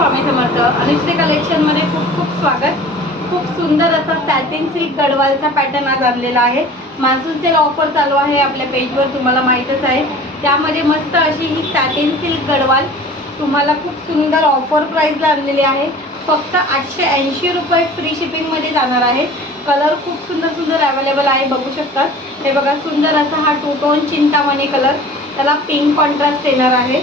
स्वामी समर्थ. अनुश्री कलेक्शनमध्ये खूप खूप स्वागत. खूप सुंदर असा सॅटिन सिल्क गडवालचा पॅटर्न आज आणलेला आहे. मान्सून सेल ऑफर चालू आहे आपल्या पेजवर, तुम्हाला माहीतच आहे. त्यामध्ये मस्त अशी ही सॅटिन सिल्क गडवाल तुम्हाला खूप सुंदर ऑफर प्राईसला आणलेली आहे. फक्त 880 रुपये फ्री शिपिंगमध्ये जाणार आहे. कलर खूप सुंदर सुंदर अवेलेबल आहे, बघू शकतात. हे बघा, सुंदर असा हा टू टोन चिंतामणी कलर, त्याला पिंक कॉन्ट्रास्ट येणार आहे.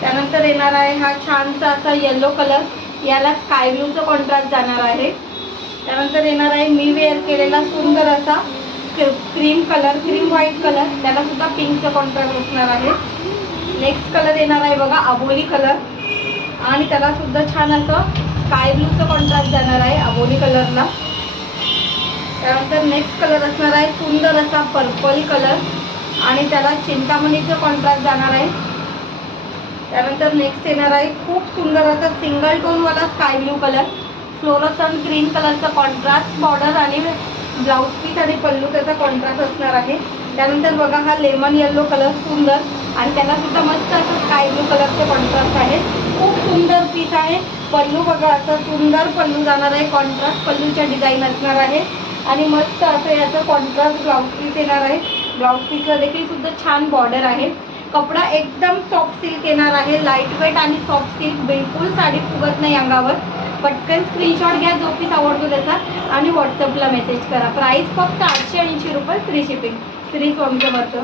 त्यानंतर येणार आहे हा छानसा असा येलो कलर, याला स्काय ब्लूचं कॉन्ट्रास्ट जाणार आहे. त्यानंतर येणार आहे मी वेअर केलेला सुंदर असा cream colour, cream white colour, त्याला सुद्धा पिंकचं कॉन्ट्रास्ट असणार आहे. नेक्स्ट कलर येणार आहे बघा अबोली कलर, आणि त्याला सुद्धा छान असं स्काय ब्लूचं कॉन्ट्रास्ट जाणार आहे अबोली कलरला. त्यानंतर नेक्स्ट कलर असणार आहे सुंदर असा पर्पल कलर, आणि त्याला चिंतामणीचं कॉन्ट्रास्ट जाणार आहे. त्यानंतर नेक्स्ट येणार आहे खूप सुंदर असा सिंगल टोनवाला sky blue colour, fluorescent green कलरचा कॉन्ट्रास्ट बॉर्डर आणि ब्लाउज पीस आणि पल्लू त्याचा कॉन्ट्रास्ट असणार आहे. त्यानंतर बघा हा लेमन येल्लो कलर सुंदर, आणि त्याला सुद्धा मस्त असं स्काय ब्लू कलरचे कॉन्ट्रास्ट आहे. खूप सुंदर पीस आहे. पल्लू बघा, असं सुंदर पल्लू जाणार आहे, कॉन्ट्रास्ट पल्लूच्या डिझाईन असणार आहे. आणि मस्त असं याचं कॉन्ट्रास्ट ब्लाउज पीस येणार आहे. ब्लाउज पीसला देखील सुद्धा छान बॉर्डर आहे. कपडा एकदम सॉफ्ट सिल्क येणार आहे, लाईट वेट आणि सॉफ्ट सिल्क, बिलकुल साडी फुगत नाही अंगावर. पटकन स्क्रीनशॉट घ्या जो पीस आवडतो त्याचा, आणि व्हॉट्सअपला मेसेज करा. प्राईस फक्त 880 रुपये फ्री शिपिंग. श्री स्वामी समर्थ.